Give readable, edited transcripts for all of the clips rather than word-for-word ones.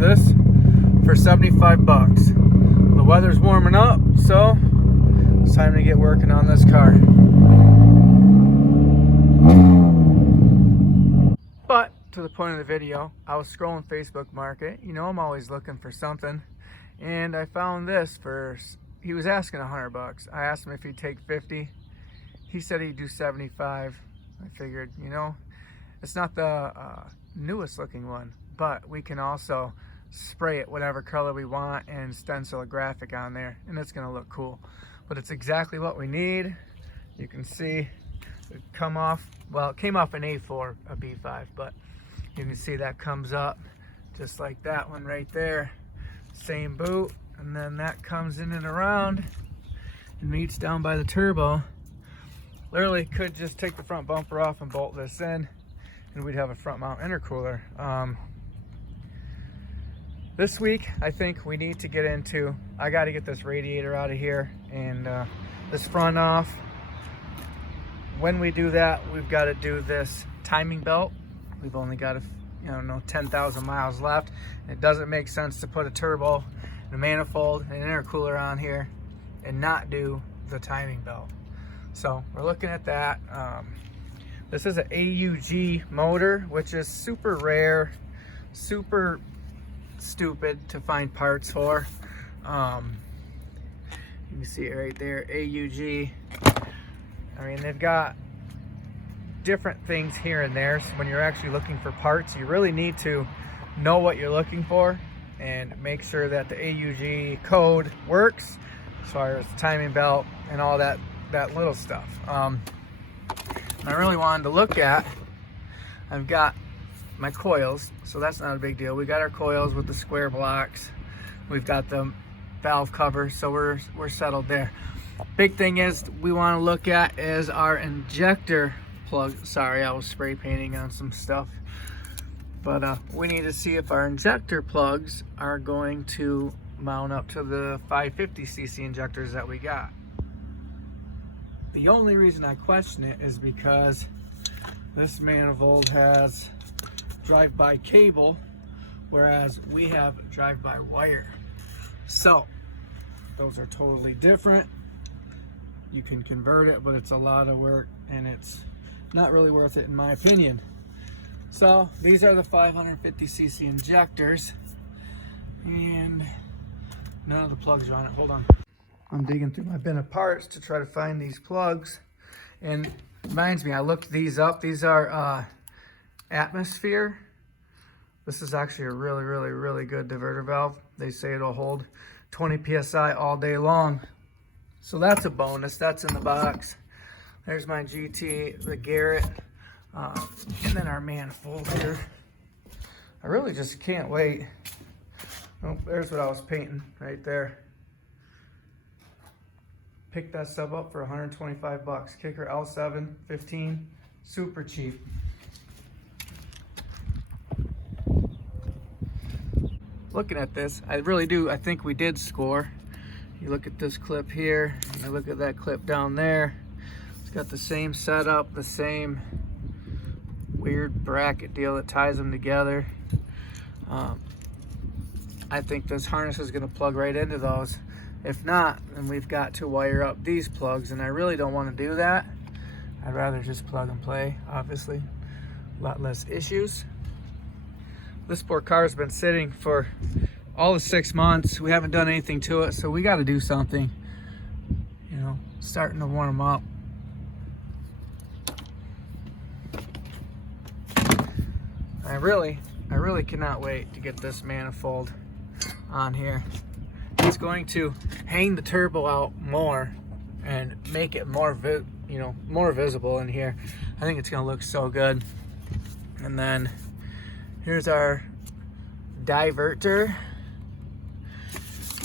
this for 75 bucks. The weather's warming up, so it's time to get working on this car. But to the point of the video, I was scrolling Facebook Market. You know, I'm always looking for something, and I found this for, he was asking 100 bucks. I asked him if he'd take 50. He said he'd do 75. I figured, you know, it's not the newest looking one, but we can also spray it whatever color we want and stencil a graphic on there, and it's gonna look cool. But it's exactly what we need. You can see it come off, well, it came off an A4, a B5, but you can see that comes up just like that one right there. Same boot, and then that comes in and around and meets down by the turbo. Literally could just take the front bumper off and bolt this in, and we'd have a front mount intercooler. This week, I think we need to get into, I got to get this radiator out of here and this front off. When we do that, we've got to do this timing belt. We've only got 10,000 miles left. It doesn't make sense to put a turbo, a manifold, and an intercooler on here and not do the timing belt. So we're looking at that. This is an AUG motor, which is super rare, super stupid to find parts for. You can see it right there, AUG. I mean, they've got different things here and there, so when you're actually looking for parts, you really need to know what you're looking for and make sure that the AUG code works as far as timing belt and all that little stuff. I really wanted to look at, I've got my coils, so that's not a big deal. We got our coils with the square blocks. We've got the valve cover, so we're settled there. Big thing is we want to look at is our injector plug. Sorry, I was spray painting on some stuff, but we need to see if our injector plugs are going to mount up to the 550cc injectors that we got. The only reason I question it is because this manifold has drive-by cable, whereas we have drive-by wire. So those are totally different. You can convert it, but it's a lot of work and it's not really worth it in my opinion. So these are the 550cc injectors, and none of the plugs are on it. Hold on. I'm digging through my bin of parts to try to find these plugs, and it reminds me, I looked these up. These are atmosphere. This is actually a really good diverter valve. They say it'll hold 20 psi all day long, so that's a bonus. That's in the box. There's my GT, the Garrett, and then our manifold here. I really just can't wait. Oh, there's what I was painting right there. Picked that sub up for 125 bucks. Kicker L7 15, super cheap. Looking at this, I really do, I think we did score. You look at this clip here, and you look at that clip down there. It's got the same setup, the same weird bracket deal that ties them together. I think this harness is gonna plug right into those. If not, then we've got to wire up these plugs, and I really don't want to do that. I'd rather just plug and play, obviously. A lot less issues. This poor car's been sitting for all of 6 months. We haven't done anything to it, so we got to do something. You know, starting to warm up. I really cannot wait to get this manifold on here. It's going to hang the turbo out more and make it more more visible in here. I think it's gonna look so good. And then here's our diverter.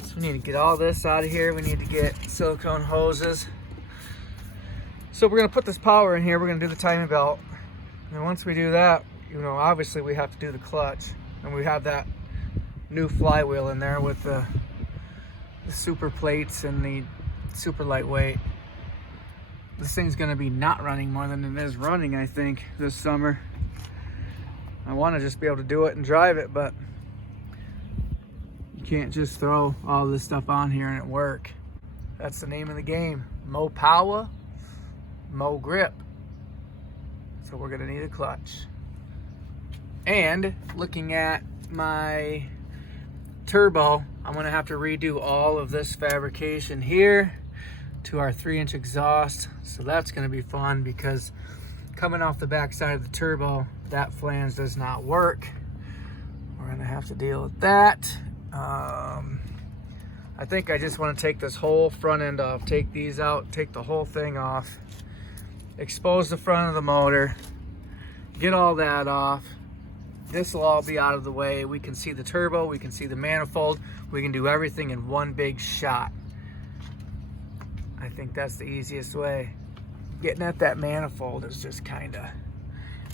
So we need to get all this out of here. We need to get silicone hoses. So we're gonna put this power in here. We're gonna do the timing belt, and once we do that, you know, obviously we have to do the clutch, and we have that new flywheel in there with the super plates and the super lightweight. This thing's gonna be not running more than it is running, I think, this summer. I want to just be able to do it and drive it, but Can't just throw all this stuff on here and it work. That's the name of the game. Mo power, mo grip. So we're gonna need a clutch. And looking at my turbo, I'm gonna have to redo all of this fabrication here to our 3-inch exhaust. So that's gonna be fun because coming off the back side of the turbo, that flange does not work. We're gonna have to deal with that. I think I just want to take this whole front end off, take these out, take the whole thing off, expose the front of the motor, get all that off. This will all be out of the way. We can see the turbo, we can see the manifold, we can do everything in one big shot. I think that's the easiest way. Getting at that manifold is just kinda,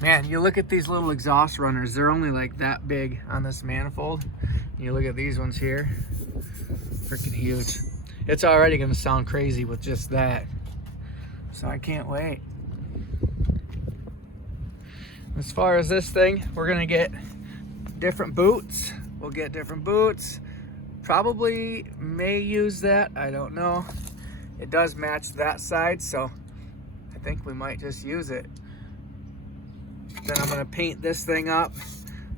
man, you look at these little exhaust runners, they're only like that big on this manifold. You look at these ones here, freaking huge. It's already gonna sound crazy with just that. So I can't wait. As far as this thing, we're gonna get different boots. We'll get different boots. Probably may use that, I don't know. It does match that side, so I think we might just use it. Then I'm gonna paint this thing up.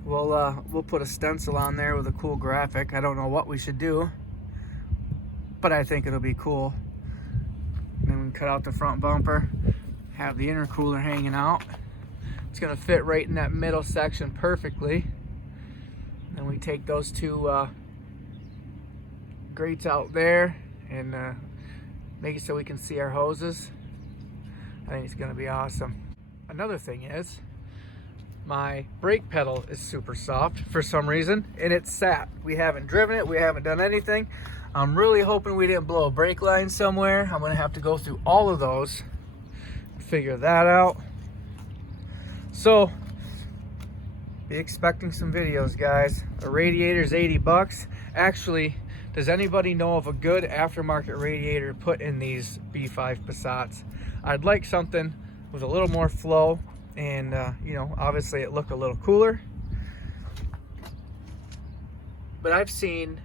We'll put a stencil on there with a cool graphic. I don't know what we should do, but I think it'll be cool. And then we can cut out the front bumper, have the intercooler hanging out. It's gonna fit right in that middle section perfectly. Then we take those two grates out there and make it so we can see our hoses. I think it's gonna be awesome. Another thing is, my brake pedal is super soft for some reason, and it's sat. We haven't driven it, we haven't done anything. I'm really hoping we didn't blow a brake line somewhere. I'm gonna have to go through all of those, figure that out. So, be expecting some videos, guys. A radiator's 80 bucks. Actually, does anybody know of a good aftermarket radiator to put in these B5 Passats? I'd like something with a little more flow and, you know, obviously it look a little cooler. But I've seen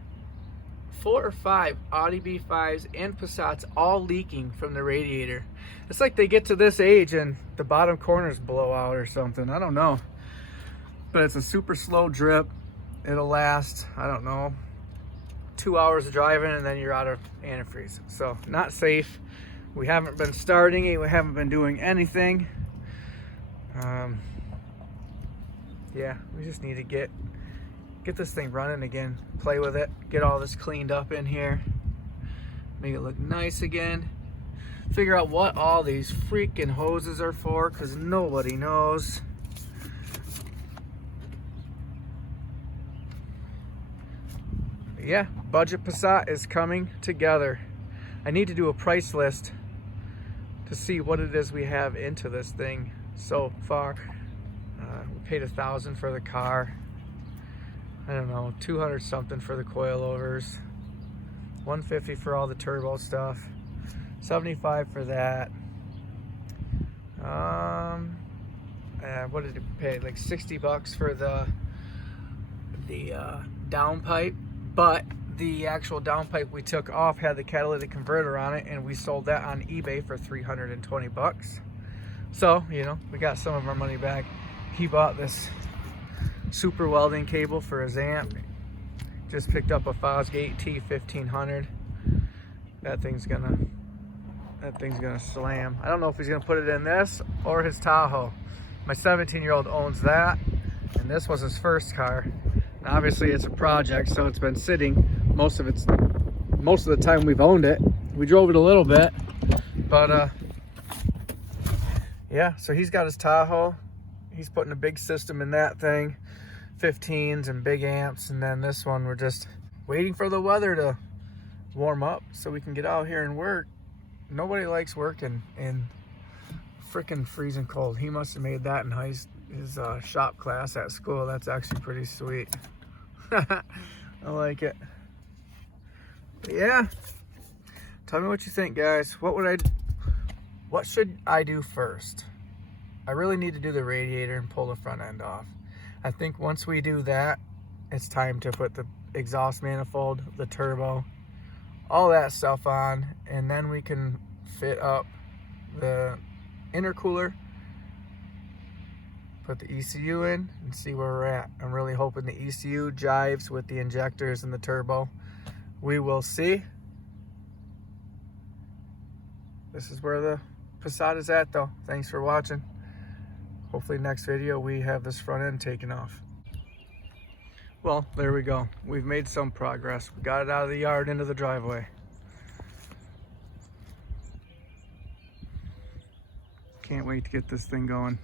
4 or 5 Audi B5s and Passats all leaking from the radiator. It's like they get to this age and the bottom corners blow out or something. I don't know. But it's a super slow drip. It'll last, I don't know, 2 hours of driving and then you're out of antifreeze. So not safe. We haven't been starting it. We haven't been doing anything. Yeah, we just need to get this thing running again, play with it, get all this cleaned up in here, make it look nice again, figure out what all these freaking hoses are for, because nobody knows. But yeah, budget Passat is coming together. I need to do a price list to see what it is we have into this thing so far. We paid $1,000 for the car. I don't know, 200 something for the coilovers, 150 for all the turbo stuff, 75 for that. What did it pay? Like 60 bucks for the downpipe, but the actual downpipe we took off had the catalytic converter on it, and we sold that on eBay for 320 bucks. So, you know, we got some of our money back. He bought this super welding cable for his amp. Just picked up a Fosgate T1500. That thing's gonna slam. I don't know if he's gonna put it in this or his Tahoe. My 17-year-old owns that, and this was his first car. And obviously it's a project, so it's been sitting most of the time we've owned it. We drove it a little bit, but yeah, so he's got his Tahoe. He's putting a big system in that thing, 15s and big amps, and then this one we're just waiting for the weather to warm up so we can get out here and work. Nobody likes working in freaking freezing cold. He must have made that in his shop class at school. That's actually pretty sweet. I like it. But yeah, tell me what you think, guys. What should I do first? I really need to do the radiator and pull the front end off. I think once we do that, it's time to put the exhaust manifold, the turbo, all that stuff on, and then we can fit up the intercooler, put the ECU in, and see where we're at. I'm really hoping the ECU jives with the injectors and the turbo. We will see. This is where the Passat is at though. Thanks for watching. Hopefully next video we have this front end taken off. Well, there we go. We've made some progress. We got it out of the yard into the driveway. Can't wait to get this thing going.